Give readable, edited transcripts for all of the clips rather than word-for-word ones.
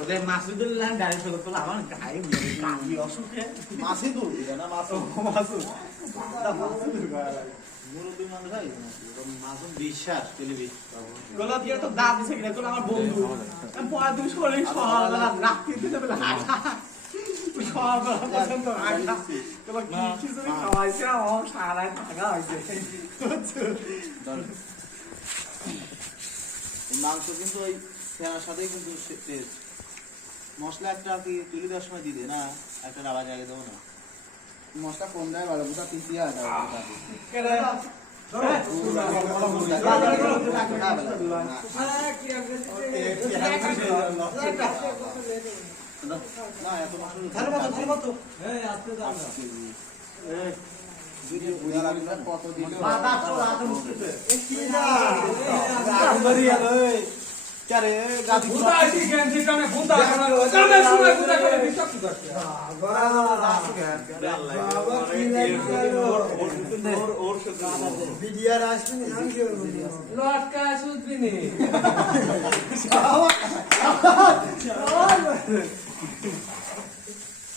ওদের মাসুদুল্লাহ গাড়ি চলে তো আমার গায়ে কালি অসুখে মাসিদুল না মাসুদ মুরব্বী মানুষ হয় মাসুদ বিশ্বাস গোলা দিয়ে তো দাঁত দিছে কিনা গোলা আমার বন্ধু পড়া দুই শরীর সকালবেলা রাত্রি দিতে বেলা সকালবেলা পর্যন্ত আটা তোমার কি খিচুড়ি খাওয়াইছে আমার সারায় থাকা হয়েছে মাংস কিন্তু ওই ফেনার সাথেই কিন্তু মশলা একটা কি তুলি দেওয়ার সময় দিবে না একটা রাবার জায়গায় দেবো না মশলা কম দেয় ভালো বুঝা পিছিয়ে আছে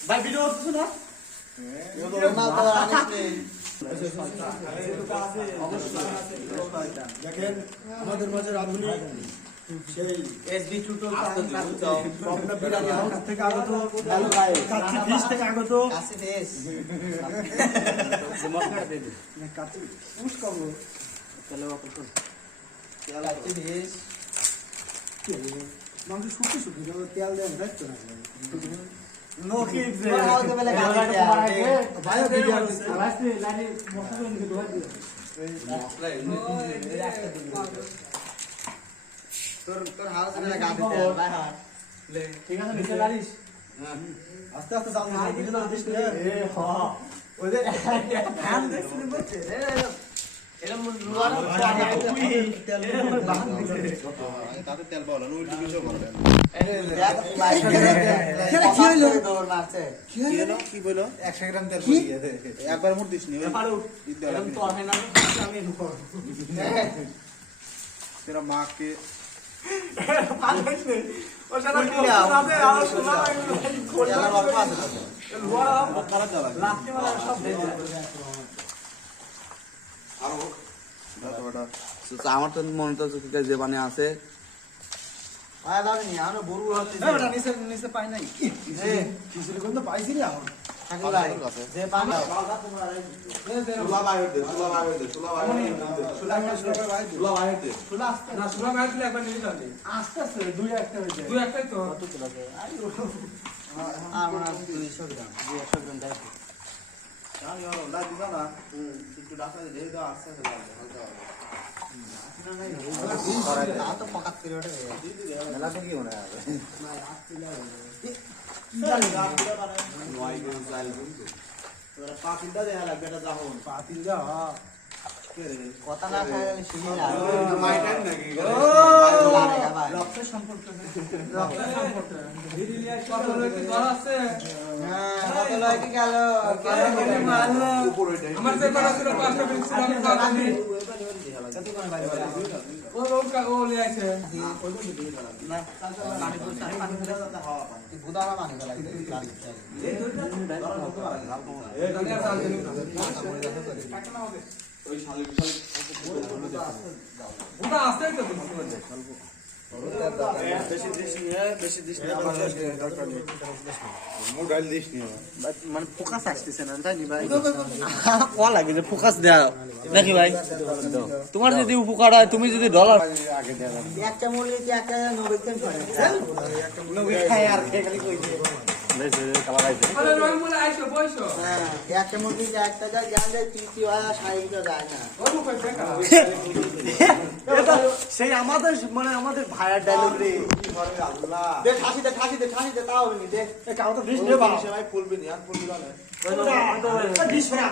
ভাই ভিডিও হচ্ছে না দেখেন আমাদের মাঝে রাধুনি সেই এসবি টুটল বিরিয়ানি হাউস থেকে আগত কাচ্চি ফিশ থেকে আগত কাচ্চি পুশ করবো মাংস শুকি শুকি তেল দেন দেখতো না ঠিক আছে নিচে দাঁড়িস আস্তে আস্তে যাবো তাতে তেল বলেন উল্টো কিছু বলবেন কি বললো 100 গ্রাম তেল একবার মোট দিস নি তেরা মাকে আমার তো মনে তো যে মানে আছে নিচে পাই নাই খিচুড়ি কোন পাইছি না আস্তে আস্তে দুই একটা হয়েছে পাতিলটা দেখা লাগবে এটা যখন পাতিল দেওয়া কথা না খাই রক্তের সম্পর্ক মানে ফোকাস আসতেছে না তাই নি ভাই কল লাগে যে ফোকাস দাও নাকি ভাই তোমার যদি উপকার হয় তুমি যদি ডলার একটা মুরগি কি একটা 90 টাকা করে নবী খায় আর খেয়ে খালি কইছে একটা মুরগি যে একটা যায় জ্ঞান যায় তৃতীয় হয় সাইডটা যায় না সেই আমাদের মানে আমাদের ভাইয়ার ডায়লগ রে আল্লাহ দে ঠাসিতে তাও হইনি দে কাউ তো বিষ নেবা ভাই ফুলবি নি আর ফুলবি না বিষ ফেরা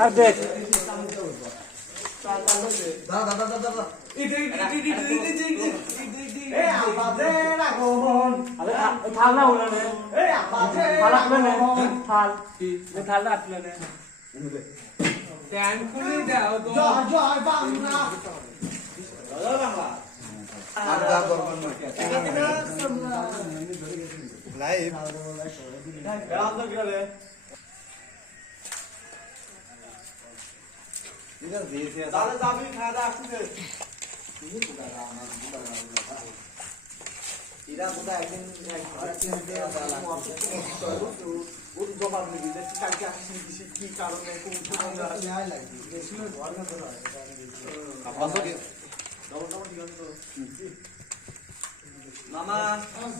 আর দেখ দাদা এই আমাদের আগমন আরে থাল না উলানে এই আমাদের থাল আসলে থাল থালটা আসলে ট্যাঙ্ক খুলে দাও তো জয় জয় বাংলা জয় বাংলা লাইভ এরা বোধহয় একদিন কি কারণে মামা আমি